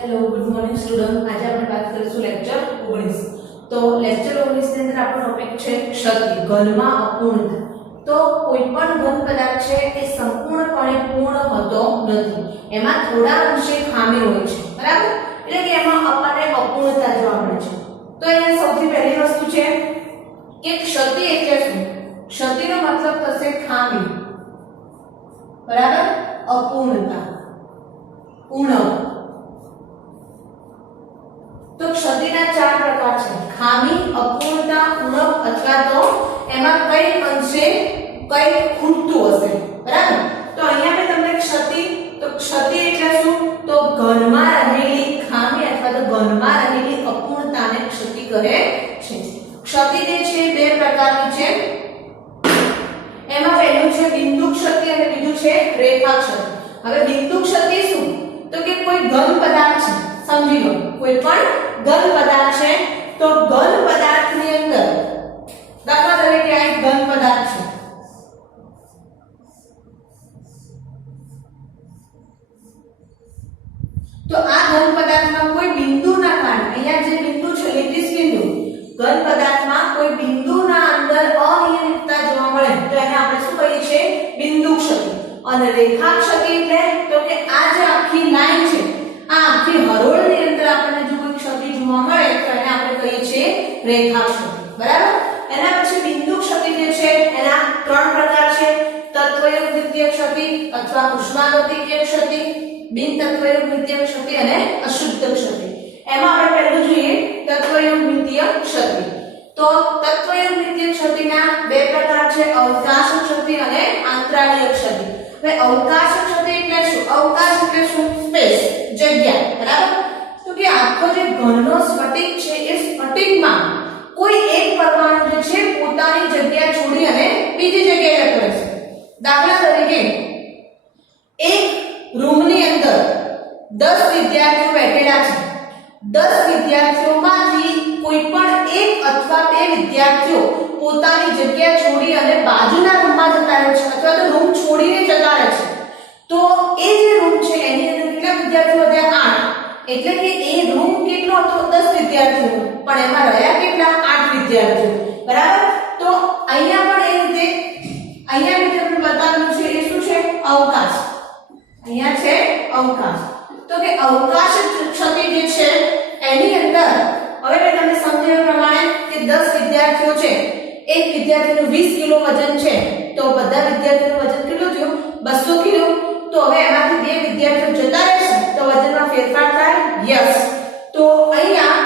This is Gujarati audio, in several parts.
Hello good morning student. आज આપણે વાત કરીશું લેક્ચર 19। તો લેક્ચર 19 ની અંદર આપણો ટોપિક છે ક્ષતિ, ઘનમાં અપૂર્ણતા। તો કોઈ પણ ઘન પદાર્થ છે એ સંપૂર્ણપણે પૂર્ણ હોતો નથી, એમાં થોડા અંશે ખામી હોય છે, બરાબર? એટલે કે એમાં આપણને અપૂર્ણતા જોવા મળે છે। તો અહીંયા સૌથી પહેલી વસ્તુ છે કે ક્ષતિ એટલે શું? ક્ષતિનો મતલબ થશે ખામી, બરાબર? અપૂર્ણતા, ઉણપ। तो क्षतिना चार प्रकार छे, खामी, अपूर्णता, उणप अथवा तो एमा कई अंशे कई खूटતું હશે, બરાબર? તો અહીંયા મે તમને ક્ષતિ, તો ક્ષતિ એટલે શું? તો ઘનમાં રહેલી ખામી અથવા તો ઘરમાં રહેલી અપૂર્ણતાને ક્ષતિ કહે છે। ક્ષતિ જે છે બે પ્રકારની છે, એમાં પહેલું છે બિંદુ ક્ષતિ અને બીજું છે રેખા ક્ષતિ। હવે બિંદુ ક્ષતિ શું? તો કે કોઈ ઘન પદાર્થ છે, સમજી લો કોઈ પણ ઘન પદાર્થ છે, તો ઘન પદાર્થની અંદર દાખલા તરીકે આ એક ઘન પદાર્થ છે, તો આ ઘન પદાર્થમાં કોઈ બિંદુના કારણે અહીંયા જે બિંદુ છે લેટિસ બિંદુ, ઘન પદાર્થમાં કોઈ બિંદુના અંદર અનિયમિતતા જોવા મળે તો એને આપણે શું કહીએ છીએ? બિંદુ ક્ષતિ। અને રેખા ક્ષતિ એટલે તો કે આ જે આખી લાઈન છે, આ આખી હરોળની અંદર આપણને જો કોઈ ક્ષતિ જોવા મળે તો એને આપણે કહીએ છીએ રેખા ક્ષતિ, બરાબર? એના પછી બિંદુ ક્ષતિ જે છે એના ત્રણ પ્રકાર છે, તત્વયુક્ત દ્વિતીય ક્ષતિ અથવા ઉષ્માગતિકીય ક્ષતિ, બિન તત્વયુક્ત દ્વિતીય ક્ષતિ અને અશુદ્ધ ક્ષતિ। એમાં આપણે પહેલું જોઈએ તત્વયુક્ત દ્વિતીય ક્ષતિ। તો તત્વયુક્ત દ્વિતીય ક્ષતિના બે પ્રકાર છે, અવકાશ ક્ષતિ અને આંતરાલીય ક્ષતિ। હવે અવકાશ ક્ષતિ એટલે શું? અવકાશ એટલે શું? સ્પેસ, જગ્યા, બરાબર? તો કે આખો જે ઘનનો સ્ફટિક છે એ સ્ફટિકમાં કોઈ એક પરમાણુ જે છે પોતાની જગ્યા છોડી અને બીજી જગ્યાએ જતો રહેશે। દાખલા તરીકે એક રૂમની અંદર 10 વિદ્યાર્થીઓ બેઠેલા છે, 10 વિદ્યાર્થીઓમાંથી કોઈ પણ એક અથવા બે વિદ્યાર્થીઓ પોતાની જગ્યા છોડી અને બાજુના રૂમમાં જતા રહે છે અથવા તો રૂમ છોડીને જતા રહે છે, તો એ જે રૂમ છે એની અંદર કેટલા વિદ્યાર્થીઓ હતા? 8। એટલે કે એ રૂમ કેટલો હતો? 10 વિદ્યાર્થીઓ, પણ એમાં રહ્યા કેટલા? 8 વિદ્યાર્થીઓ, બરાબર? તો અહીંયા પણ એ રીતે અહીંયા જે તમને બતાવેલું છે એ શું છે? અવકાશ। અહીંયા છે અવકાશ। તો કે અવકાશ ક્ષતિ જે છે એની અંદર હવે મેં તમને સમજાવ્યા પ્રમાણે કે 10 વિદ્યાર્થીઓ છે, એક વિદ્યાર્થીનું 20 કિલો વજન છે, તો બધા વિદ્યાર્થીનું વજન કેટલું થયું? 200 કિલો। તો હવે એમાંથી બે વિદ્યાર્થીઓ જતા રહેશે તો વજનમાં ફેરફાર થાય? યસ। તો અહીંયા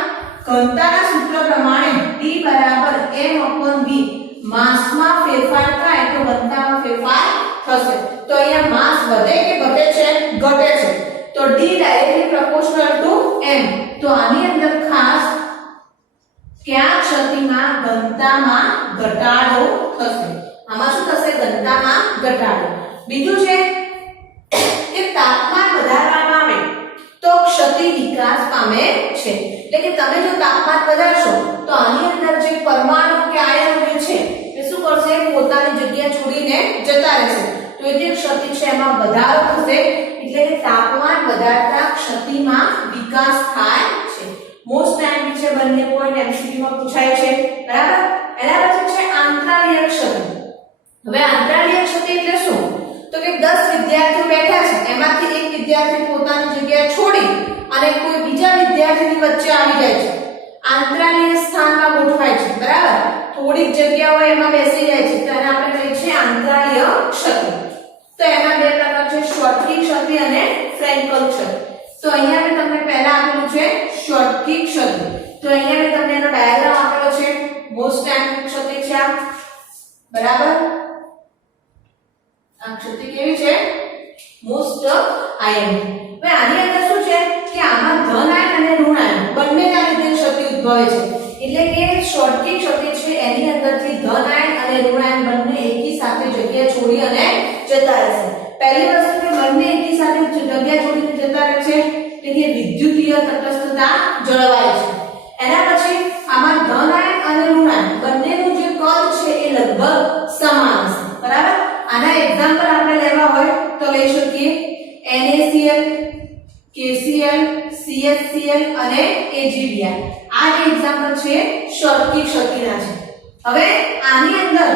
ઘનતાના સૂત્ર પ્રમાણે T = m/v, માસમાં ફેરફાર થાય તો ઘનતામાં ફેરફાર થશે। તો અહીંયા માસ વધે કે ઘટે છે? ઘટે છે। તો D directly proportional two m। તો આની અંદર ખાસ ક્યાં ક્ષતિમાં ઘનતામાં ઘટાડો થશે? આમાં શું થશે? ઘનતામાં ઘટાડો। બીજું છે કે તાપમાન વધારવામાં આવે તો ક્ષતિ વિકાસ પામે છે। એટલે કે તમે જો તાપમાન વધારશો તો આની અંદર જે પરમાણુ કે આયનો જે છે એ શું કરશે? પોતાની જગ્યા છોડીને જતા રહેશે, તો એ જે ક્ષતિ છે એમાં વધારો થશે। એટલે કે તાપમાન વધારતા ક્ષતિમાં વિકાસ થાય છે। મોસ્ટ ટાઈમ છે બંને પોઈન્ટ MCQ માં પૂછાય છે, બરાબર? એના પછી છે આંતરાલીય ક્ષતિ। હવે આંતરાલીય ક્ષતિ એટલે શું? તો કે 10 વિદ્યાર્થીઓ બેઠા છે, એમાંથી એક વિદ્યાર્થી પોતાની જગ્યા છોડી અને કોઈ બીજા વિદ્યાર્થીની વચ્ચે આવી જાય છે, આંતરાલીય સ્થાનમાં ગોઠવાય છે, બરાબર? થોડીક જગ્યા હોય એમાં બેસી જાય છે, તો એને આપણે કહીએ છીએ આંતરાલીય ક્ષતિ। તો એના બે પ્રકાર છે, શોર્ટકી ક્ષતિ અને ફ્રેન્કલ ક્ષતિ। તો અહીંયા મેં તમને પહેલા આપેલું છે શોર્ટકી ક્ષતિ। તો અહીંયા મેં તમને એનો ડાયાગ્રામ આપેલો છે, મોસ્ટ ટાઈમ ક્ષતિ છે આ, બરાબર? આ ક્ષતિ કેવી છે? મોસ્ટ આયન। હવે આની અંદર શું છે કે આમાં ધન આયન અને ઋણ આયન બંનેના લીધે ક્ષતિ ઉદ્ભવે છે। એટલે કે શોર્ટકી ક્ષતિ છે એની અંદરથી ધન આયન અને ઋણ આયન બંને એકી સાથે જગ્યા છોડી અને જતા રહેશે। પહેલી વસ્તુ કે બંને એકી સાથે જગ્યા છોડીને જતા રહે છે એટલે વિદ્યુતીય તટસ્થતા જળવાય છે। એના પછી આમાં ધન આયન અને ઋણ આયન બંનેનું જે કદ છે એ લગભગ સમાન છે, બરાબર? આના એક્ઝામ્પલ આપણે લેવા હોય તો લઈ શકીએ NaCl, KCl, Cl અને AgBr આ જે એક્ઝામ્પલ છે શોર્ટકી ક્ષતિના છે। હવે આની અંદર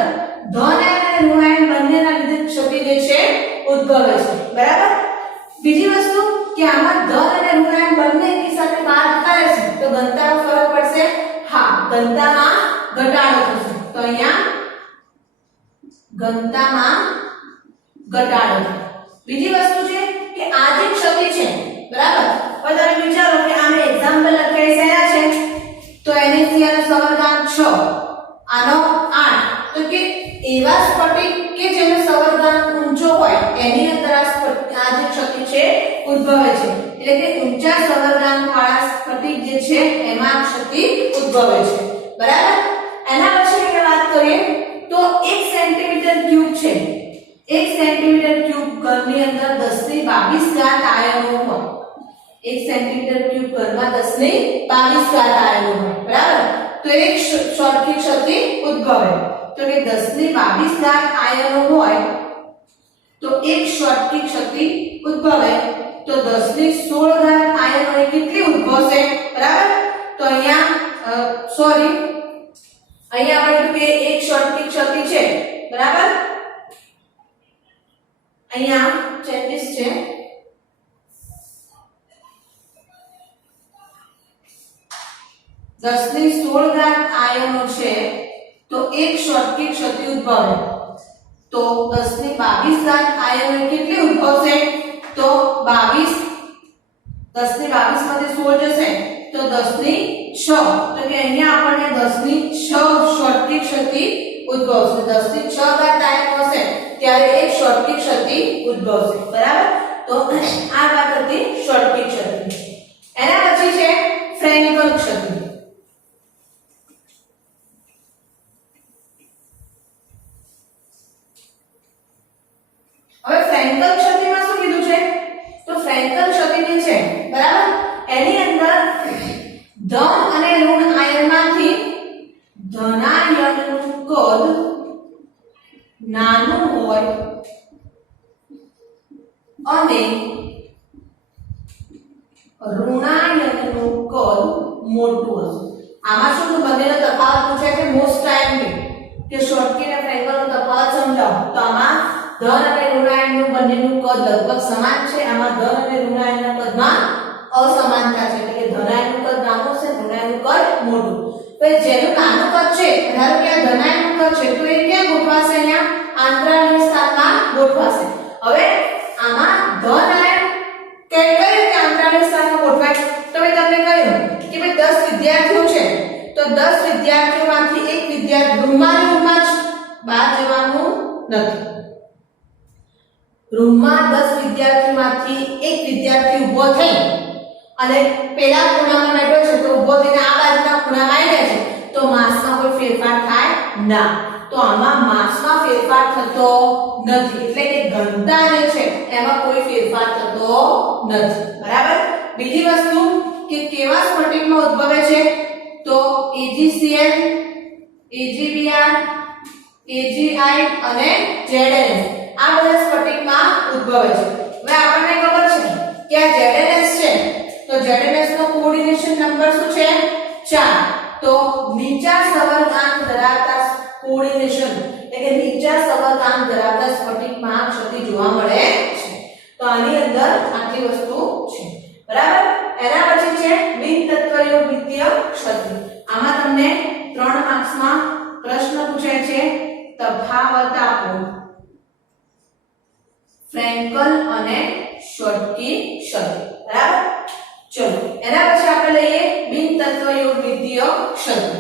ધન આયન અને ઋણ આયન બંનેના લીધે ક્ષતિ જે છે ઉદ્ભવે છે બરાબર। બીજી વસ્તુ કે આમાં ધન અને ઋણ આયન બંને એકી સાથે બાદ કરે છે તો ઘનતામાં ફરક પડશે। હા, ઘનતામાં ઘટાડો થશે તો અહીંયા ઘનતામાં ઘટાડો થાય। બીજી વસ્તુ છે કે આ જે ક્ષતિ છે બરાબર, હવે તમે વિચારો કે આમે એક્ઝામ્પલ લખાઈ શેના છે તો NaCl નો સવર્ગાંક 6 આનો 8 તો કે એવા સ્ફટિક કે જેનો સવર્ગાંક ઊંચો હોય એની અંદર આ જે ક્ષતિ છે ઉદ્ભવે છે, એટલે કે ઊંચા સવર્ગાંક વાળા સ્ફટિક જે છે એમાં ક્ષતિ ઉદ્ભવે છે બરાબર। એના પછી આપણે વાત કરીએ તો 1 સેન્ટીમીટર ક્યુબ છે, 1 સેન્ટીમીટર ક્યુબ ઘરની અંદર 1022 આયનો હોય, 1 સેન્ટીમીટર ક્યુબ ઘરમાં 1022 આયનો હોય બરાબર। તો એક શોર્ટકી ક્ષતિ ઉદ્ભવે તો કે 1022 આયનો હોય તો એક શોર્ટકી ક્ષતિ ઉદ્ભવે તો 1016 આયનો એ કેટલી ઉદ્ભવશે બરાબર। તો અહીંયા સોરી અહીંયા આપણે કે એક શોર્ટકી ક્ષતિ છે બરાબર, અહીંયા ચેન્જીસ છે दस ની 16 આયનો છે તો એક શોર્ટકી ક્ષતિ ઉદ્ભવે તો 10 ની 22 આયનો કેટલી ઉદ્ભવશે તો 22 10 ની 22 માંથી 16 જશે તો 10 ની 6 તો કે અહીંયા આપણને 10 ની 6 શોર્ટકી ક્ષતિ ઉદ્ભવશે। 10 ની 6 આયનો હશે ત્યારે એક શોર્ટકી ક્ષતિ ઉદ્ભવશે બરાબર। તો આ વાત હતી શોર્ટકી ક્ષતિ। એના પછી છે ફ્રેન્કલ ક્ષતિ। હવે ફ્રેન્કલ ક્ષતિમાં શું કીધું છે તો ફ્રેન્કલ ક્ષતિની છે બરાબર, એની અંદર ધન અને ઋણ આયનમાંથી ધનાયનનું કદ નાનું હોય અને ઋણાયનનું કદ મોટું હશે। આમાં શું તો બંનેનો તફાવત પૂછે છે મોસ્ટ ટાઈમલી કે શોર્ટકી અને ફ્રેન્કલનો તફાવત સમજાવો તો આમાં ધન અને ઋણાયનનું બંનેનું કદ લગભગ સમાન છે, આમાં ધન અને ઋણાયનના કદમાં અસમાનતા છે, એટલે કે ધનાયનનું કદ નાનું છે, ઋણાયનનું કદ મોટું। તો જેનું નાનું કદ છે ધારો કે આ ધનાયનનું કદ છે તો એ ક્યાં ગોઠવાશે અહીંયા આંતરાળની સ્થાનમાં ગોઠવાશે। હવે આમાં ધન આયન કઈ રીતે આંતરાળની સ્થાનમાં ગોઠવાય તો મેં તમને કહ્યું કે ભાઈ 10 વિદ્યાર્થીઓ છે તો 10 વિદ્યાર્થીઓમાંથી એક વિદ્યાર્થી રૂમમાં જ બહાર જવાનું નથી, રૂમમાં 10 વિદ્યાર્થીમાંથી એક વિદ્યાર્થી ઊભો થઈ અને પેલા ખૂણામાં બેઠો છે તો ઊભો થઈને આ બાજુના ખૂણામાં આવી જાય છે તો માસમાં કોઈ ફેરફાર થાય ના, તો આમાં માસમાં ફેરફાર થતો નથી, એટલે કે ઘનતા જે છે એમાં કોઈ ફેરફાર થતો નથી બરાબર। બીજી વસ્તુ કે કેવા સ્ફટિકમાં ઉદ્ભવે છે તો AgCl, AgBr, AgI અને ZnS આ બધા સ્ફટિકમાં ઉદ્ભવે છે। હવે આપણને ખબર છે કે આ ZnS છે તો ZnS નો કોઓર્ડિનેશન નંબર શું છે 4 તો નીચા સવર્ગાંક ધરાવતા કોઓર્ડિનેશન એટલે કે નીચા સવર્ગાંક ધરાવતા સ્ફટિકમાં ક્ષતિ જોવા મળે છે। તો આની અંદર આટલી વસ્તુ છે બરાબર। એના પછી છે બિન તત્વયોગિતીય ક્ષતિ। આમાં તમને 3 માર્ક્સમાં પ્રશ્ન પૂછાય છે તફાવત આપો ફ્રેન્કલ અને શોર્ટકી ક્ષતિ બરાબર। ચલો એના પછી આપણે લઈએ બિન તત્વયોગિતીય ક્ષતિ।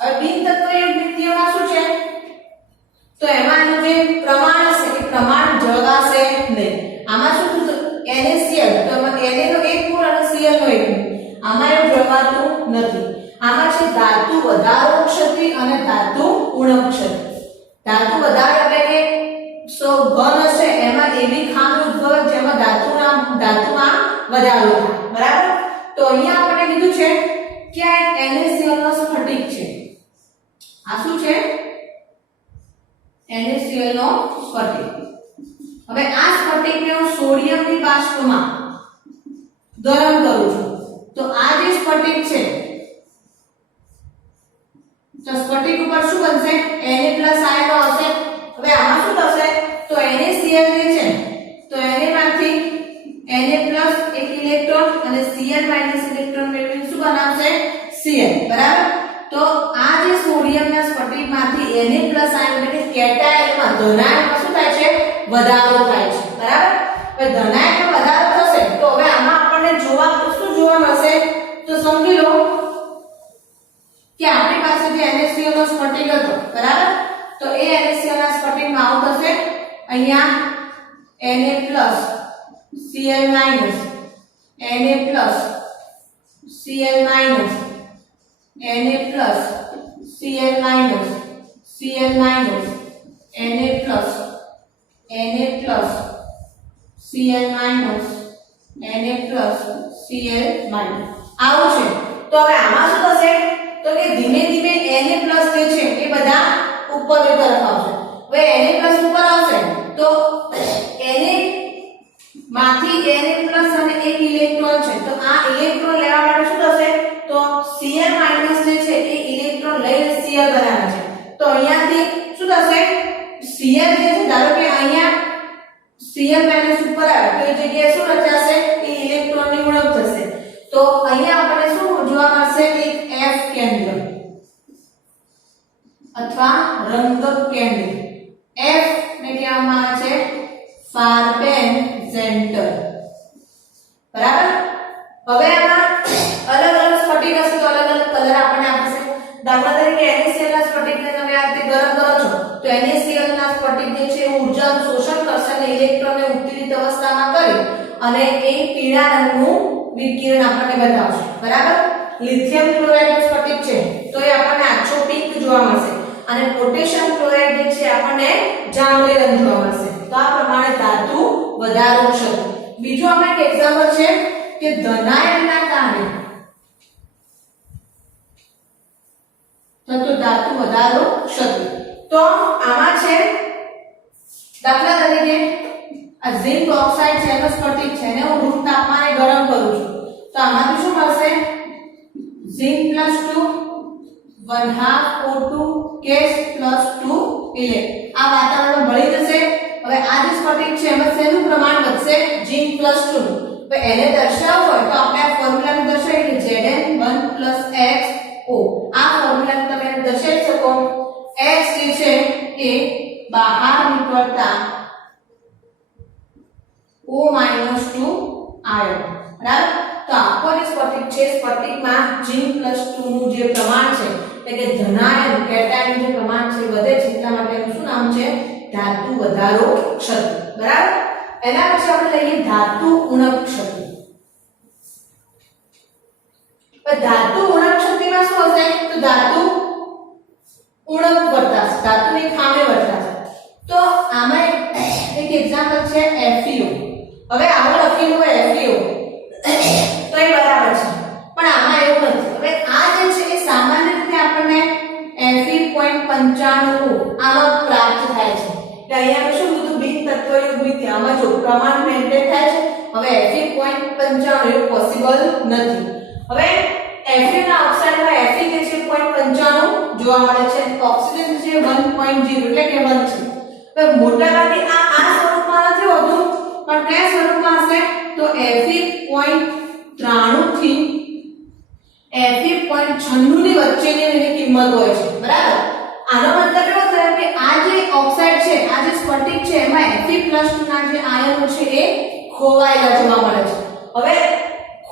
હવે બિન તત્વયોગિતીયમાં શું છે તો એમાં એનું જે પ્રમાણ હશે એ પ્રમાણ જળવાશે નહીં। આમાં શું NaCl તો Na નો એક મૂળ અને Cl નો એક મૂળ, આમાં એવું જળવાતું નથી। આમાં છે ધાતુ વધારો ક્ષતિ અને ધાતુ ઉણપ ક્ષતિ। ધાતુ વધારો એટલે કે ઘન હશે એમાં એવી ખામી ઉદ્ભવે જેમાં ધાતુમાં વધારો થાય બરાબર। તો અહીંયા આપણે કીધું છે કે આ NaCl નો સ્ફટિક છે, આ શું છે NaCl નો સ્ફટિક। હવે આ સ્ફટિકને હું સોડિયમની બાષ્પમાં ગરમ કરું છું તો આ જે સ્ફટિક છે તો સ્ફટિક ઉપર શું બનશે Na આયનો હશે હવે આમાં શું થશે તો NaCl જે છે તો Na માંથી Na એક ઇલેક્ટ્રોન અને Cl ઇલેક્ટ્રોન મેળવીને શું બનાવશે Cl બરાબર તો આ જે સોડિયમના સ્ફટિકમાંથી Na આયન એટલે કેટાયનમાં ધનાયનમાં શું થાય છે વધારો થાય છે બરાબર હવે ધનાયનમાં વધારો થશે તો હવે આમાં આપણને શું જોવા મળશે તો સમજી લો કે આપણી પાસે જે NaCl નો સ્ફટિક હતો બરાબર તો એ NaCl ના સ્ફટિકમાં આવું થશે અહીંયા Na Cl minus Na Cl minus Na Cl minus Cl minus Na Cl minus Na Cl minus આવું છે તો હવે આમાં શું થશે તો કે ધીમે ધીમે Na જે છે એ બધા ઉપરની તરફ આવશે હવે Na ઉપર આવશે તો Na માંથી Na અને એક ઇલેક્ટ્રોન છે તો આ ઇલેક્ટ્રોન લેવા માટે શું થશે તો Cl જે છે એ ઇલેક્ટ્રોન લઈને Cl બનાવે છે તો અહીંયાથી શું થશે Cl જે છે ધારો કે અહીંયા Cl ઉપર આવે તો એ જગ્યાએ શું રચાશે એ ઇલેક્ટ્રોનની ઉણપ થશે તો અહીંયા આપણને શું જોવા મળશે એક F કેન્દ્ર અથવા રંગક કેન્દ્ર F ને કહેવામાં આવે છે ફાર્બેન સેન્ટર બરાબર હવે આમાં અલગ અલગ સ્ફટિક હશે તો અલગ અલગ કલર આપણને આપશે દાખલા તરીકે NaCl ના સ્ફટિકને તમે આ રીતે ગરમ કરો છો તો NaCl ના સ્ફટિક જે છે ઊર્જાનું શોષણ કરશે અને ઇલેક્ટ્રોનને ઉત્તેજિત અવસ્થામાં કરી અને એ પીળા રંગનું વિકિરણ આપણને બતાવશે બરાબર લિથિયમ ક્લોરાઇડ નું સ્ફટિક છે તો એ આપણને આછો પિંક જોવા મળશે અને પોટેશિયમ ક્લોરાઇડ જે છે આપણને જાંબલી રંગ જોવા મળશે તો આ પ્રમાણે ધાતુ વધારો છે બીજું આપણે એક એક્ઝામ્પલ છે કે ધનાયનના કારણે તો ધાતુ વધારો ક્ષતિ તો આમાં છે દાખલા તરીકે આ ઝિંક ઓક્સાઇડ છે એનો સ્ફટિક છે એને હું રૂમ તાપમાને ગરમ કરું છું તો આમાંથી શું મળશે ઝિંક +2 1/2 O2 gas +2 ઇલેક્ટ્રોન આ વાતાવરણમાં ભળી જશે હવે આ જે સ્ફટિક છે એમાં શેનું પ્રમાણ વધશે ઝિંક +2 નું તો એને દર્શાવવું હોય તો આપણે આ ફોર્મ્યુલાને દર્શાવીએ Zn1 + xO આ ફોર્મ્યુલાને તમે દર્શાવી શકો x જે છે એ બહાર નીકળતા O - 2 આયન બરાબર તો આખો જે સ્ફટિક છે સ્ફટિકમાં ઝિંક +2 નું જે પ્રમાણ છે એટલે કે ધનાયન કેટાયન જે પ્રમાણ છે વધે છે એટલા માટે એનું શું નામ છે ધાતુ વધારો ક્ષતિ બરાબર એના પછી આપણે લઈએ ધાતુ ઉણપ ક્ષતિ ધાતુ ઉણપ ક્ષતિમાં શું હશે તો ધાતુ ઉણપ વર્તાશે ધાતુની ખામી વર્તાશે તો આમાં એક એક્ઝામ્પલ છે FeO હવે આવું લખેલું હોય FeO તો એ બરાબર છે પણ આમાં એવું નથી હવે આ જે છે એ સામાન્ય રીતે આપણને Fe.95 આનો પ્રાપ્ત થાય છે કે અહીંયા શું બધું બિન તત્વયુગ્મિત આમાં જો પ્રમાણ મેન્ટેન થાય છે હવે Fe.95 એવું પોસિબલ નથી હવે Fe ના ઓક્સાઇડમાં Fe જે છે 0.95 જોવા મળે છે ઓક્સિજન છે 1.0 એટલે કે 1 છે હવે મોટાભાગે આ સ્વરૂપમાં નથી હોતું પણ કયા સ્વરૂપમાં હશે તો Fe.93 થી Fe.96 ની વચ્ચેની એની કિંમત હોય છે બરાબર આનો મતલબ એવો થયો કે આ જે ઓક્સાઇડ છે આ જે સ્ફટિક છે એમાં Fe+ ના જે આયનો છે એ ખોવાયેલા જોવા મળે છે હવે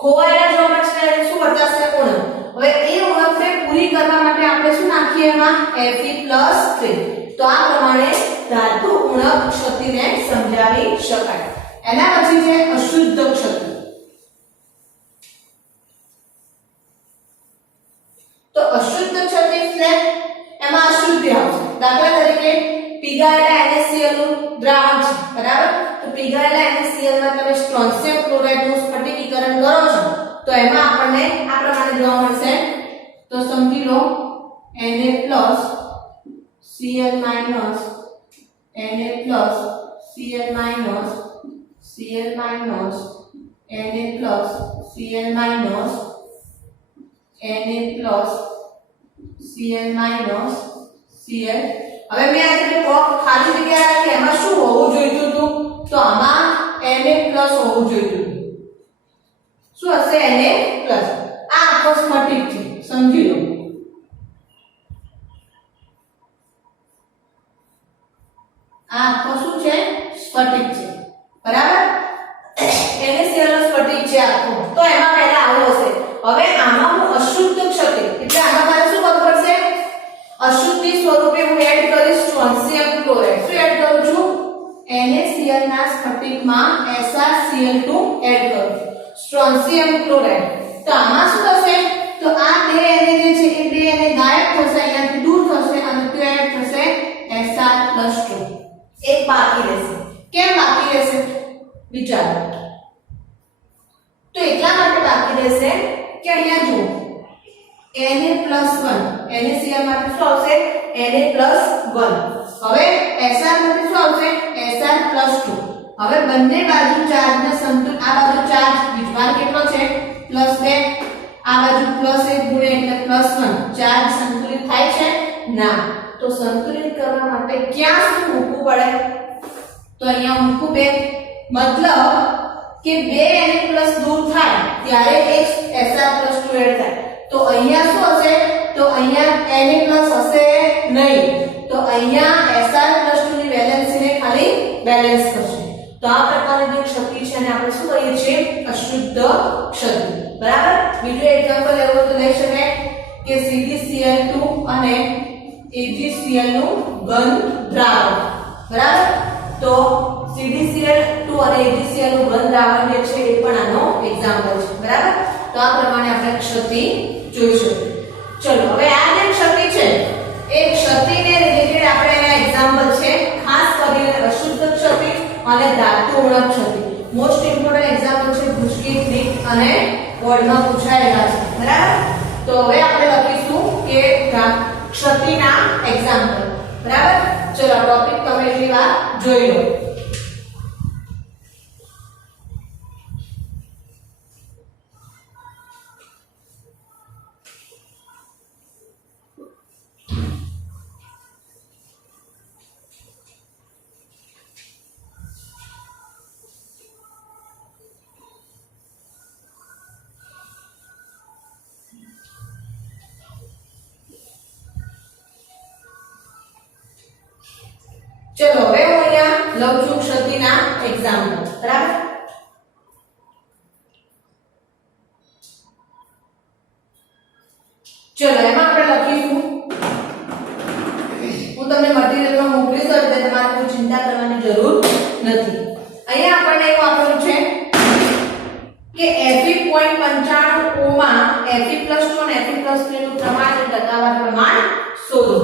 ખોવાયેલા જોવા મળે છે એટલે શું વર્તાશે ઉણપ હવે એ ઉણપને પૂરી કરવા માટે આપણે શું નાખીએ એમાં Fe+3 તો આ પ્રમાણે ધાતુ ઉણપ ક્ષતિને સમજાવી શકાય એના પછી છે અશુદ્ધ ક્ષતિ તો અશુદ્ધ ક્ષતિ એટલે એમાં અશુદ્ધિ આવશે દાખલા તરીકે પીગાળેલા NaCl નું દ્રાવણ છે બરાબર તો પીગાળેલા NaCl માં તમે સ્ટ્રોન્શિયમ ક્લોરાઇડ નું સ્ફટિકીકરણ કરો છો તો એમાં આપણને આ પ્રમાણે જોવા મળશે તો સમજી લો Na Cl minus Na Cl minus Cl minus Na plus Cl minus Na plus Cl minus Cl. હવે મેં આ જે ખાલી જગ્યા રાખી એમાં શું હોવું જોઈતું હતું? તો આમાં Na plus હોવું જોઈતું હતું. શું હશે? Na plus. આ આખો સ્ફટિક છે, સમજી લો. આ આખો શું છે? સ્ફટિક છે, બરાબર? NaCl નો સ્ફટિક છે આખો, તો એમાં પહેલા આવું હશે. હવે આમાં હું અશુદ્ધ ક્ષતિ, એટલે આમાં મારે શું કરવું પડશે? અશુદ્ધિ સ્વરૂપે હું એડ કરીશ સ્ટ્રોન્શિયમ ક્લોરાઇડ. શું એડ કરું છું? NaCl ના સ્ફટિકમાં SrCl2 એડ કરું છું, સ્ટ્રોન્શિયમ ક્લોરાઇડ. તો આમાં શું થશે? તો આ બે Na જે છે એ બે Na ગાયબ થશે, અહીંયાથી દૂર થશે અને તે એડ થશે Sr+2. એક બાકી રહેશે. કેમ બાકી રહેશે? વિચારો. તો એટલા માટે બાકી રહેશે કે અહીંયા જુઓ Na+1, NaCl માંથી શું આવશે? Na+1. હવે Sr માંથી શું આવશે? Sr+2. હવે બંને બાજુ ચાર્જને સંતુલિત, આ બાજુ ચાર્જ વિજભાર કેટલો છે? +2, આ બાજુ +1 ગુણ્યા એટલે +1. ચાર્જ સંતુલિત થાય છે? ના. તો સંતુલિત કરવા માટે ક્યાં શું મૂકવું પડે? તો અહીંયા મૂકવું બે, મતલબ કે બે Na+ દૂર થાય ત્યારે એક Sr+2 એડ થાય. તો અહીંયા શું હશે? તો અહીંયા Na+ હશે નહીં, તો અહીંયા Sr+2 ની વેલેન્સીને ખાલી બેલેન્સ કરશે. તો આ પ્રકારની જે ક્ષતિ છે એને આપણે શું કહીએ છીએ? અશુદ્ધ ક્ષતિ, બરાબર? બીજું એક્ઝામ્પલ લેવું તો લઈ શકાય કે CdCl2 અને AgCl નું ઘન દ્રાવણ, બરાબર? તો CdCl2 અને AgCl નું ઘન દ્રાવણ જે છે એ પણ આનો એક્ઝામ્પલ છે, બરાબર? તો આ પ્રમાણે આપણે ક્ષતિ જોઈ શકીએ. ચલો હવે આ જે ક્ષતિ છે એ ક્ષતિને રિલેટેડ આપણે એના એક્ઝામ્પલ છે, ખાસ કરીને અશુદ્ધ ક્ષતિ અને ધાતુ ઉણપ ક્ષતિ. મોસ્ટ ઇમ્પોર્ટન્ટ એક્ઝામ્પલ છે ભુજકી ક્રિક અને બોર્ડમાં પૂછાયેલા છે, બરાબર? તો હવે આપણે લખીશું કે ક્ષતિના એક્ઝામ્પલ, બરાબર? ચલો ટોપિક તમે એટલી વાર જોઈ લો. ચલો હવે હું અહીંયા લઉં છું ક્ષતિના એક્ઝામ્પલ, બરાબર? ચલો એમાં આપણે લખીશું, હું તમને મટીરીયલમાં મોકલીશ એટલે તમારે કોઈ ચિંતા કરવાની જરૂર નથી. અહીંયા આપણને એવું આપેલું છે કે Fe.95 માં Fe+2 અને Fe+3 નું પ્રમાણ અને ટકાવાર પ્રમાણ શોધો.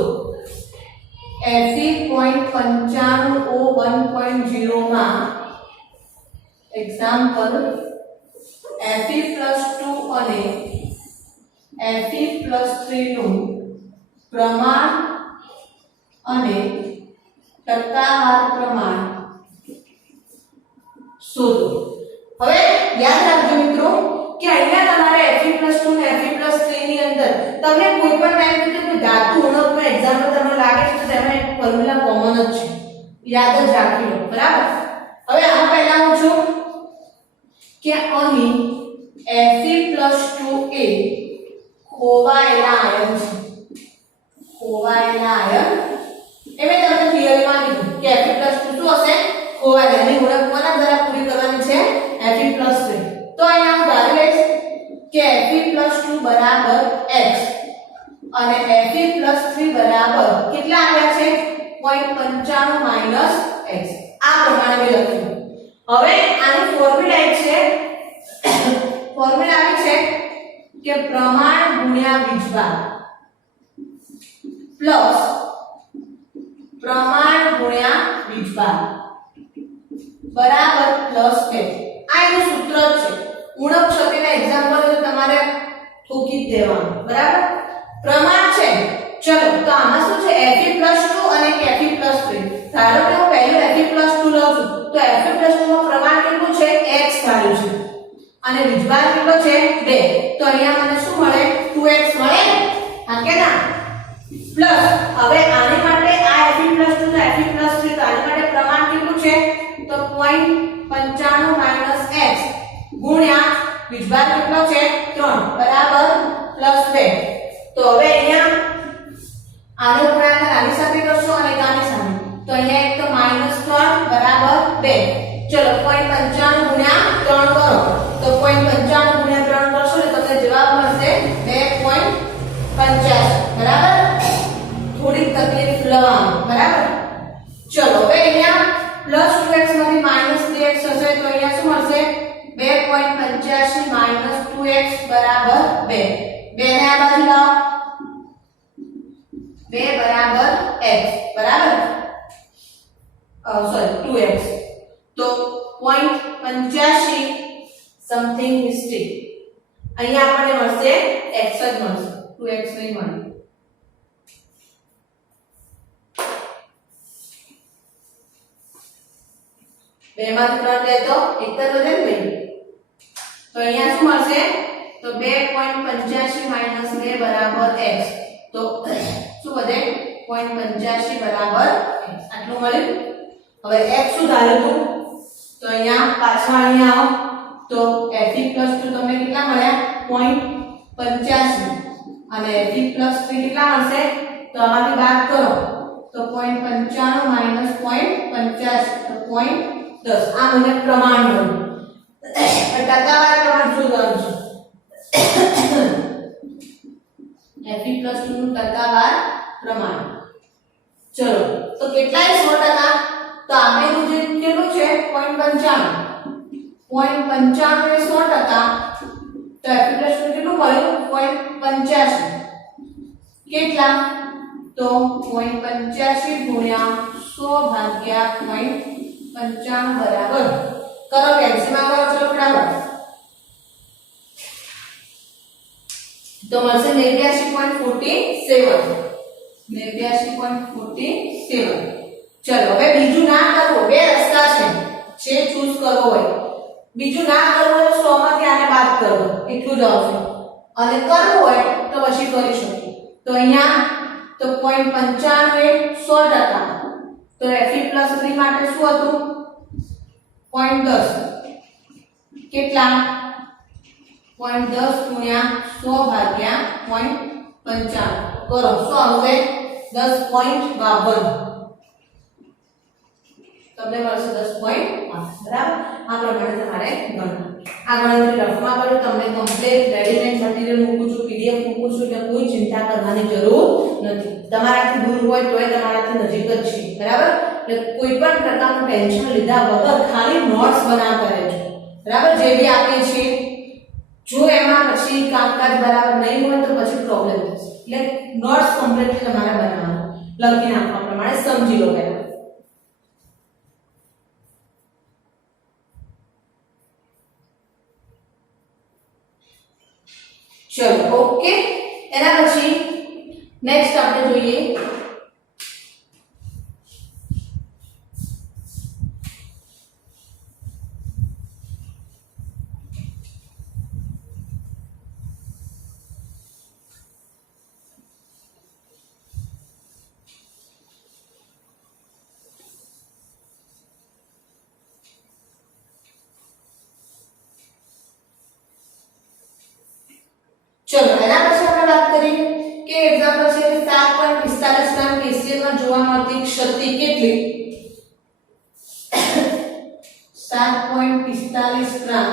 Fe.95 O 1.0 માં એક્ઝામ્પલ Fe+2 અને Fe+3 નું પ્રમાણ અને ટકાવાર પ્રમાણ શોધો. હવે યાદ રાખજો મિત્રો કે અહીંયા તમારે Fe+2 અને Fe+3 ની અંદર તમને કોઈ પણ ટાઈમ કોઈ ધાતુ ઉણપનું એક્ઝામ્પલ તમને લાગે છે તો તેમાં એક ફોર્મ્યુલા કોમન જ છે, યાદ જ રાખી લો, બરાબર? હવે આમાં પહેલા હું છું કે અહીં Fe+2 એ ખોવાયેલા આયન છે, ખોવાયેલા આયન. એ મેં તમને થિયરીમાં કીધું કે Fe+2 શું હશે? ખોવાયેલા. એની ઓળખ કોના દ્વારા પૂરી કરવાની છે? Fe+3. તો અહીંયા હું ધારી લઈશ કે Fe+2 બરાબર x અને Fe+3 બરાબર કેટલા આવ્યા છે? 0.95 માઈનસ x. આ પ્રમાણે મેં લખ્યું. હવે આની ફોર્મ્યુલા એક છે, ફોર્મ્યુલા આવી છે કે પ્રમાણ ગુણ્યા વીજભાર પ્લસ પ્રમાણ ગુણ્યા વીજભાર બરાબર પ્લસ k. આ એનું સૂત્ર છે. ઉણપ ક્ષતિના એક્ઝામ્પલ તો તમારે ઠોકી જ દેવાનું, બરાબર? પ્રમાણ છે. ચલો તો આમાં શું છે? Fe+2 અને Fe+3. ધારો કે હું પહેલું Fe+2 લઉં છું તો Fe+2 નું પ્રમાણ કેટલું છે? x ધાર્યું છે. વીજભાર કેટલો છે 2 તો અહીંયા મને શું મળે 2x મળે હા કે ના પ્લસ હવે આની માટે આ Fe + 2 તો Fe + 3 તો આની માટે પ્રમાણ કેટલું છે તો 0.95 x ગુણ્યા વીજભાર કેટલો છે 3 બરાબર +2 તો હવે અહીંયા આનો ગુણાકાર આની સાથે કરશો અને આની સાથે તો અહીંયા એક તો -3 બરાબર 2 ચલો 0.95 ગુણ્યા 3 કરો તો 0.95 ગુણ્યા 3 કરશો એટલે તમને જવાબ મળશે 2.85 બરાબર થોડીક તકલીફ લવાનું બરાબર ચલો હવે અહીંયા +2x માંથી -3x હશે તો અહીંયા શું મળશે 2.85 2x બરાબર 2 2 ને આ બાજુ લાવો 2 બરાબર x બરાબર સોરી 2x તો 0.85 સમથિંગ મિસ્ટેક અહીંયા આપણને મળશે x જ મળશે 2x નહીં મળે બે માંથી 3 લે તો એક જ વધે ને તો અહીંયા શું મળશે તો 2.85 2 બરાબર x તો શું વધે 0.85 બરાબર x આટલું મળ્યું હવે x શું ધાર્યું હતું તો અહીંયા પાછા અહીંયા આવો તો Fe + 2 તમને કેટલા મળ્યા 0.85 અને Fe + 3 કેટલા મળશે તો આમાંથી બાદ કરો તો 0.95 0.85 તો 0.10 આ મને પ્રમાણ મળ્યું ટકાવારી પ્રમાણ શોધવાનું છે Fe + 2 નું ટકાવાર પ્રમાણ ચલો તો કેટલાય 100% તો આપેલું જે કેટલું છે 0.95 0.95 એ 100% તો Fe + 2 કેટલું મળ્યું 0.85 કેટલા તો 0.85 ગુણ્યા 100 ભાગ્યા 0.95 બરાબર કરો કેલ્સીમાં કરો ચલો ફટાફટ તો મળશે 89.47 ચલો હવે બીજું ના કરવો બે રસ્તા છે જે ચૂઝ કરવો હોય બીજું ના કરવું હોય તો 100 માંથી આને બાદ કરો એટલું જ આવશે અને કરવું હોય તો પછી કરી શકો તો અહીંયા તો 0.95 એ 100% તો Fe + 3 માટે શું હતું 0.10 કેટલા 0.10 ગુણ્યા 100 ભાગ્યા 0.95 કરો શું આવશે 10.52 તમને મળશે 10.5 બરાબર આ પ્રમાણે તમારે ગણવું આ ગણતરી રફમાં કરો તમને કમ્પ્લીટ રેડીમેડ મટીરીયલ મૂકું છું PDF મૂકું છું એટલે કોઈ ચિંતા કરવાની જરૂર નથી તમારાથી દૂર હોય તોય તમારાથી નજીક જ છે બરાબર એટલે કોઈ પણ પ્રકારનું ટેન્શન લીધા વગર ખાલી નોટ્સ બનાવતા રહેજો બરાબર જે બી આપીએ છીએ જો એમાં પછી કામકાજ બરાબર નહીં હોય તો પછી પ્રોબ્લેમ થશે એટલે નોટ્સ કમ્પ્લીટ તમારે બનાવવાનું લખી નાખવા પ્રમાણે સમજી લો પહેલા ચલો ઓકે એના પછી નેક્સ્ટ આપણે જોઈએ चलो एना પછી આપણે વાત કરીએ કે એક્ઝામ્પલ છે કે 7.45 ગ્રામ KCl માં જોવા મળતી ક્ષતિ કેટલી 7.45 ગ્રામ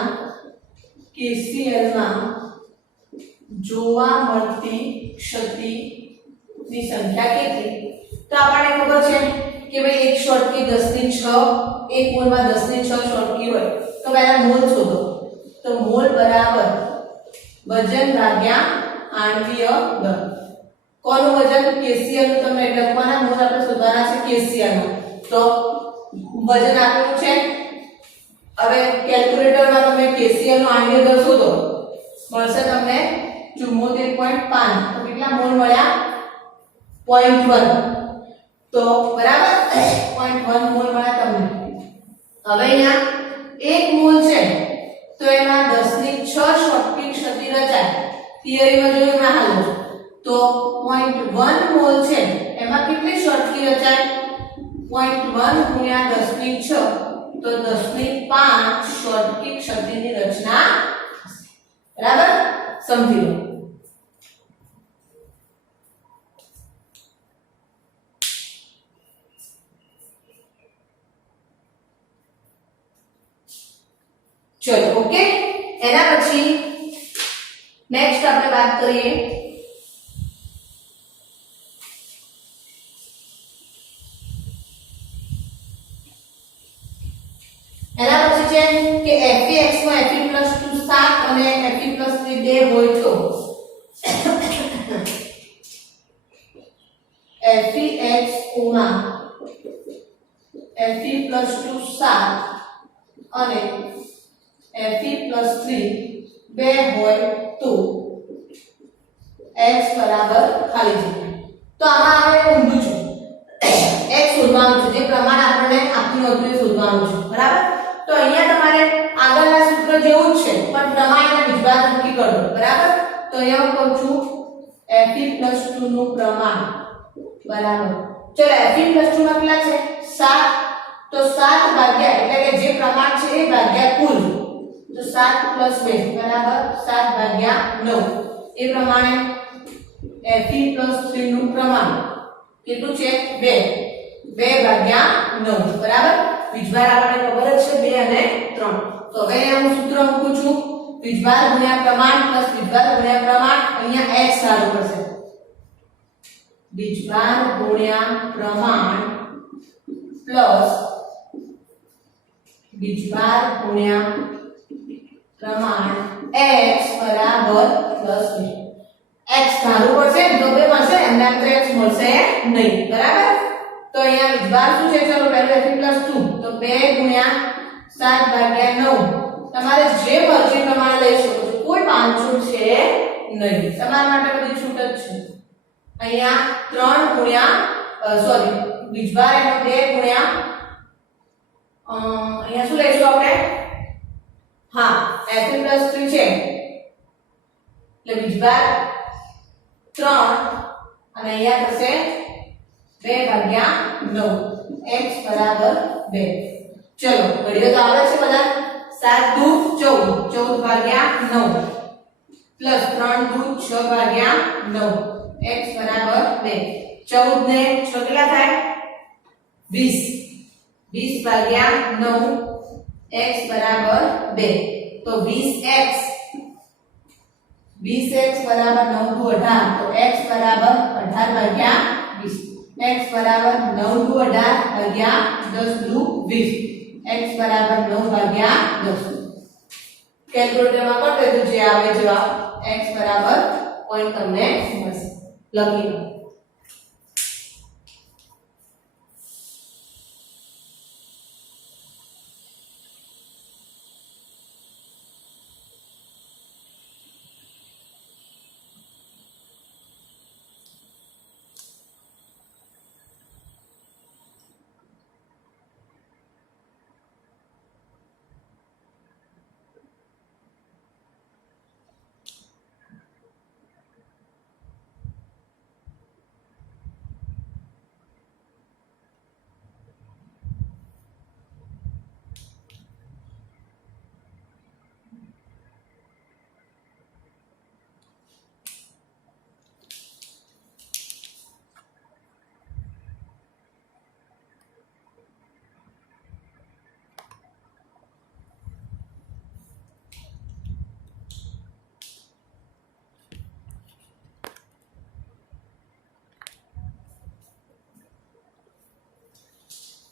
KCl માં જોવા મળતી ક્ષતિની સંખ્યા કેટલી તો આપણને ખબર છે કે ભાઈ એક શોર્ટકી 10 ની 6 એક મોલમાં 10 ની 6 શોર્ટકી હોય તો પહેલા મોલ શોધો તો મોલ બરાબર વજન ભાગ્યા આણ્વીય દળ કોનું વજન KCl નું તમને લખવાના મોલ આપણે શોધવાના છે KCl નું તો વજન આપેલું છે હવે કેલ્ક્યુલેટરમાં તમે KCl નું આણ્વીય દળ શોધો મળશે તમને 74.5 તો કેટલા મોલ મળ્યા 0.1 તો બરાબર 0.1 મોલ મળ્યા તમને હવે અહીંયા 1 મોલ છે તો એમાં 10 ની 6 6 શોર્ટકી ક્ષતિ રચાય થિયરીમાં જોયું ના હાલો તો 0.1 મોલ છે એમાં કેટલી શોર્ટકી રચાય 0.1 ગુણ્યા 10 ની 6 તો 10 ની 5 શોર્ટકી ક્ષતિની રચના બરાબર સમજી લો चलो ओके एना પછી નેક્સ્ટ આપણે વાત કરીએ એના પછી છે કે fx માં fe + 2 7 અને fe + 3 2 હોય તો fx માં fe + 2 7 અને fe + 3 2 હોય તો x બરાબર ખાલી જગ્યા તો આમાં આપણે ઊંધું છે x શોધવાનું છે જે પ્રમાણ આપણે આપ્યું હતું એ શોધવાનું છે બરાબર તો અહીંયા તમારે આગળના સૂત્ર જેવું જ છે પણ પ્રમાણને વિભાજન નક્કી કરો બરાબર તો અહીંયા હું કહું છું fe + 2 નું પ્રમાણ બરાબર ચલો fe + 2 માં કેટલા છે 7 તો 7 ભાગ્યા એટલે કે જે પ્રમાણ છે એ ભાગ્યા કુલ तो 7 + 2 बराबर 7 भाग्या 9 એ પ્રમાણે fe + 3 નું પ્રમાણ કેટલું છે 2 2 ભાગ્યા 9 બરાબર વીજભાર આપણને ખબર જ છે 2 અને 3 તો હવે હું સૂત્ર મૂકું છું વીજભાર ગુણ્યા પ્રમાણ + વીજભાર ગુણ્યા પ્રમાણ અહીંયા x સારું પડશે વીજભાર ગુણ્યા પ્રમાણ પ્લસ વીજભાર ગુણ્યા प्रमाण x बराबर +2 x ધારું પડશે તો બે મળશે એમને તો x મળશે નહીં બરાબર તો અહીંયા વિભાગ શું છે ચલો પહેલું fe + 2 તો 2 ગુણ્યા 7 ભાગ્યા 9 તમારે જે મરજી પ્રમાણે લઈ શકો છો કોઈ બાંધછોડ છે નહીં તમારા માટે બધી છૂટ જ છે અહીંયા 3 ગુણ્યા સોરી વિભાગ એનો 2 ગુણ્યા અહીંયા શું લઈશું આપણે हाँ fe + 3 છે એટલે વીજભાર 3 અને અહીંયા થશે 2 ભાગ્યા 9 x બરાબર 2 ચલો ઘડીઓ તો આવડે છે બધા 7 દુ 14 14 ભાગ્યા 9 પ્લસ 3 દુ 6 ભાગ્યા 9 x બરાબર 2 14 ને 6 કેટલા થાય 20 20 ભાગ્યા 9 x बराबर 2 तो 20x बराबर 9 दू 18 तो x बराबर 18 भाग्या 20 x बराबर 9 दू 18 भाग्या 10 दू 20 x बराबर 9 भाग्या 10 कैलकुलेटर में कर दो जे आवे जवाब x बराबर पॉइंट તમને મળશે લખી લો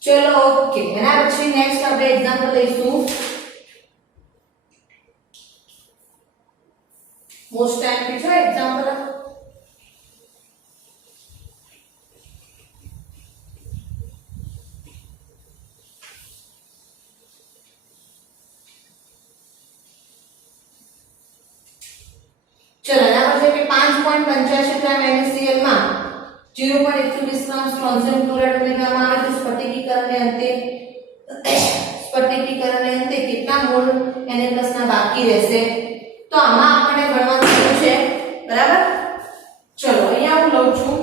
चलो ओके एना પછી નેક્સ્ટ આપણે एग्जांपल લઈશું મોસ્ટ ટાઈમ પૂછો एग्जांपल चलो एना પછી કે 5.85 ગ્રામ NaCl માં 0.120 ग्राम स्ट्रोंशियम क्लोराइड ઉમેરવામાં આવે તો સ્ફટિકીકરણને અંતે કેટલા મોલ Na+ ના બાકી રહેશે તો આમાં આપણને ગણવાનું છે બરાબર। ચલો અહીંયા હું લઉં છું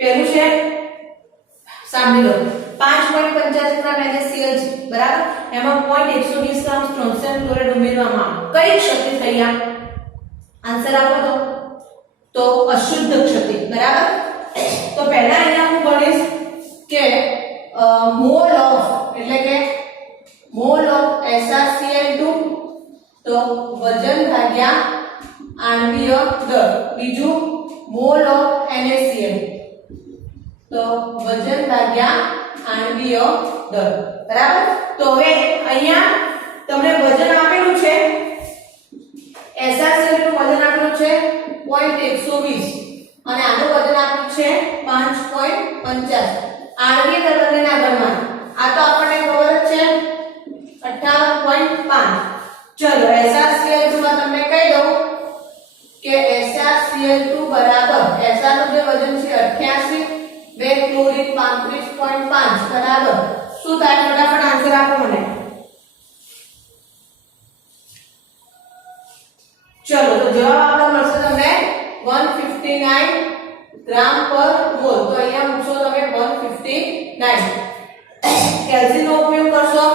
પહેલું છે સાંભળી લો 5.85 ગ્રામ NaCl છે બરાબર। એમાં 0.120 ગ્રામ સ્ટ્રોન્સિયમ ક્લોરાઇડ ઉમેરવામાં કઈ ક્ષતિ થઈ આ આન્સર આપો તો અશુદ્ધ ક્ષતિ બરાબર। તો પહેલા અહીંયા હું ગણીશ કે મોલ ઓફ એટલે કે મોલ ઓફ SrCl2 તો વજન ભાગ્યા આણ્વીય દળ। બીજું મોલ ઓફ NaCl તો વજન ભાગ્યા આણ્વીય દળ બરાબર। તો હવે અહીંયા તમને વજન આપેલું છે SrCl2 નું વજન આપેલું છે 0.120 અને આનું વજન આપ્યું છે 5.50 આણ્વીય દળ બંનેના ગણમાં આ તો આપણને ખબર જ છે 58.5। ચલો SrCl2 માં તમને કહી દઉં કે SrCl2 બરાબર SR નું જે વજન છે 88 બે ક્લોરીન 35.5 બરાબર શું થાય ફટાફટ આન્સર આપો મને। ચલો તો જવાબ આપણો મળશે તમને 159 ગ્રામ પર મોલ। તો અહીંયા મૂકશો તમે 159 કેલ્વિન નો ઉપયોગ કરશો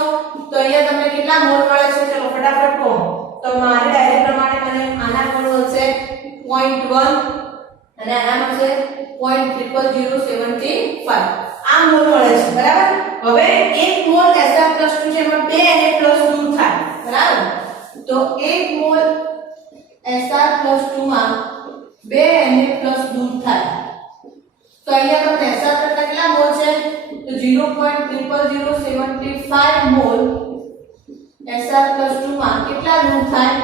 તો અહીંયા તમને કેટલા મોલ મળે છે ચલો ફટાફટ કહો। તો મારી ડાયરેક્ટ પ્રમાણે મને આના મોલ મળશે 0.1 અને આના મળશે 0.00075 આ મોલ મળે છે બરાબર। હવે એક મોલ Sr+2 છે એમાં 2 Na+ દૂર થાય બરાબર। તો એક મોલ Sr+2 માં 2 Na+ દૂર થાય તો અહીંયા તમને Sr કરતા કેટલા મોલ છે તો 0.00075 મોલ Sr+2 માં કેટલા દૂર થાય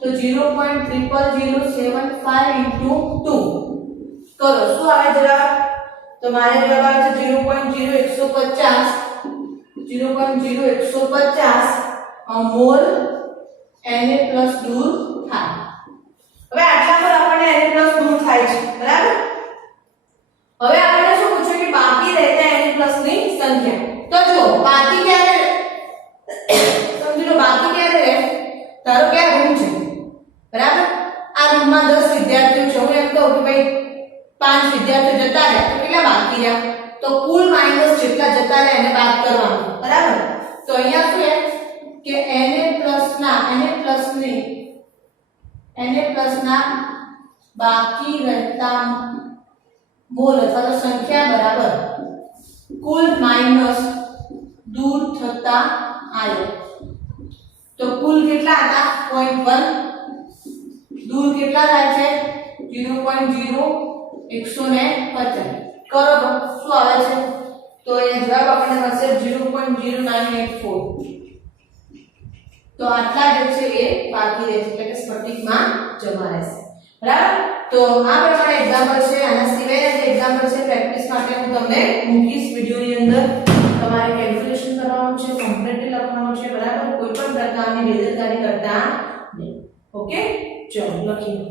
તો 0.00075 * 2 કરો શું આવે જવાબ તો મારે જવાબ આવે છે 0.0150 મોલ Na+ દૂર થાય। હવે આટલા પર આપણને Na+ દૂર થાય છે બરાબર। હવે આપણને શું પૂછ્યું કે બાકી રહેતા Na+ ની સંખ્યા તો જો બાકી ક્યારે સમજી લો બાકી ક્યારે રહે ધારો કે આ રૂમ છે બરાબર। આ રૂમમાં 10 વિદ્યાર્થીઓ છે હું એમ કહું કે ભાઈ 5 વિદ્યાર્થીઓ જતા રહ્યા તો કેટલા બાકી રહ્યા તો કુલ માઈનસ જેટલા જતા રહ્યા એને બાદ કરવાનું બરાબર। તો અહીંયા શું છે કે Na+ ના બાકી રહેતા મોલ અથવા તો સંખ્યા બરાબર કુલ માઈનસ દૂર થતા આયન। તો કુલ કેટલા હતા 0.1 દૂર કેટલા થાય છે 0.0150 કરો તો શું આવે છે તો એ જવાબ આપણને મળશે 0.0984 તો આટલા જે છે એ બાકી રહે છે એટલે કે સ્ફટિકમાં જમા રહેશે બરાબર। તો આ પ્રમાણે એક્ઝામ્પલ છે આના સિવાયના જે એક્ઝામ્પલ છે પ્રેક્ટિસ માટે હું તમને મૂકીશ વિડિયોની અંદર તમારે કેલ્ક્યુલેશન કરવાનું છે કમ્પ્લીટલી લખવાનું છે બરાબર। કોઈ પણ પ્રકારની બેદરકારી કરતા નહીં ઓકે ચલો લખી લો।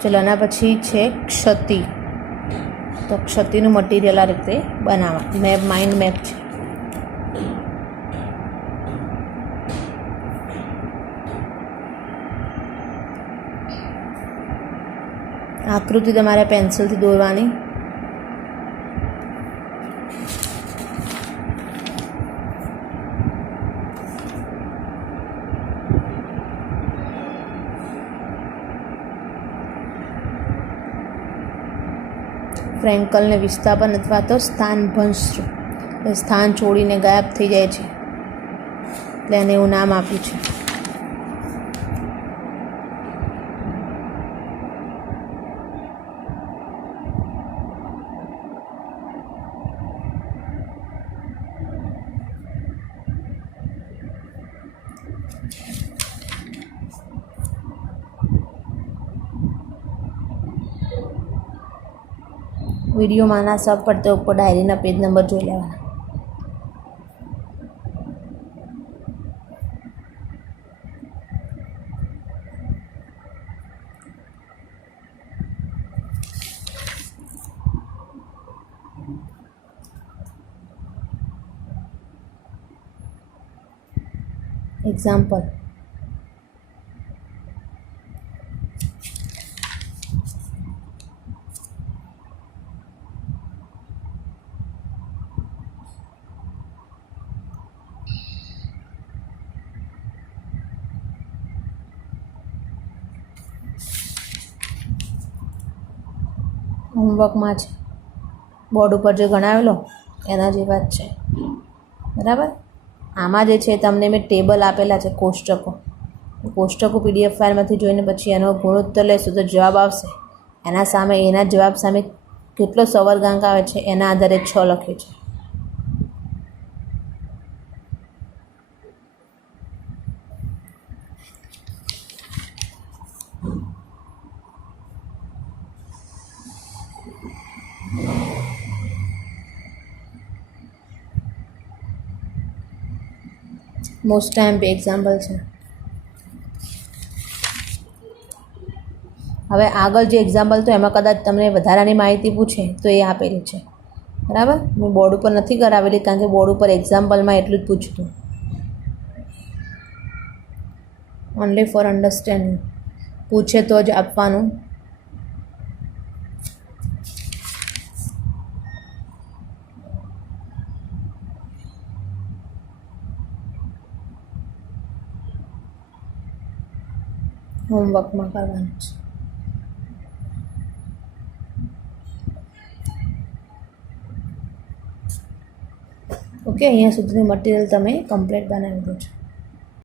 ચલો આના પછી છે ક્ષતિ તો ક્ષતિનું મટીરિયલ આ રીતે બનાવવા મેપ માઇન્ડ મેપ છે આકૃતિ તમારે પેન્સિલથી દોરવાની ફ્રેન્કલને વિસ્થાપન અથવા તો સ્થાનભ્રંશ સ્થાન છોડીને ગાયબ થઈ જાય છે એટલે એને એવું નામ આપ્યું છે। વિડીયોમાંના સબ પડતે ઉપર ડાયરીના પેજ નંબર જોઈ લેવાના। એક્ઝામ્પલ. હોમવર્કમાં છે, બોર્ડ ઉપર જે ગણાવેલો એના જેવા જ છે, બરાબર. આમાં જે છે તમને મેં ટેબલ આપેલા છે, કોષ્ટકો. કોષ્ટકો PDF ફાઇલમાંથી જોઈને પછી એનો ગુણોત્તર લેશું તો જવાબ આવશે. એના સામે એના જવાબ સામે કેટલો સવર્ગાંક આવે છે એના આધારે 6 લખ્યું છે. મોસ્ટ ટાઈમ એક્ઝામ્પલ છે. હવે આગળ જે એક્ઝામ્પલ તો એમાં કદાચ તમને વધારાની માહિતી પૂછે તો એ આપેલી છે, બરાબર. મેં બોર્ડ ઉપર નથી કરાવેલી કારણ કે બોર્ડ ઉપર એક્ઝામ્પલમાં એટલું જ પૂછતું. ઓનલી ફોર અન્ડરસ્ટેન્ડિંગ, પૂછે તો જ આપવાનું. હોમવર્કમાં કરવાનું છે. ઓકે, અહીંયા સુધીનું મટીરિયલ તમે કમ્પ્લીટ બનાવી દો છો.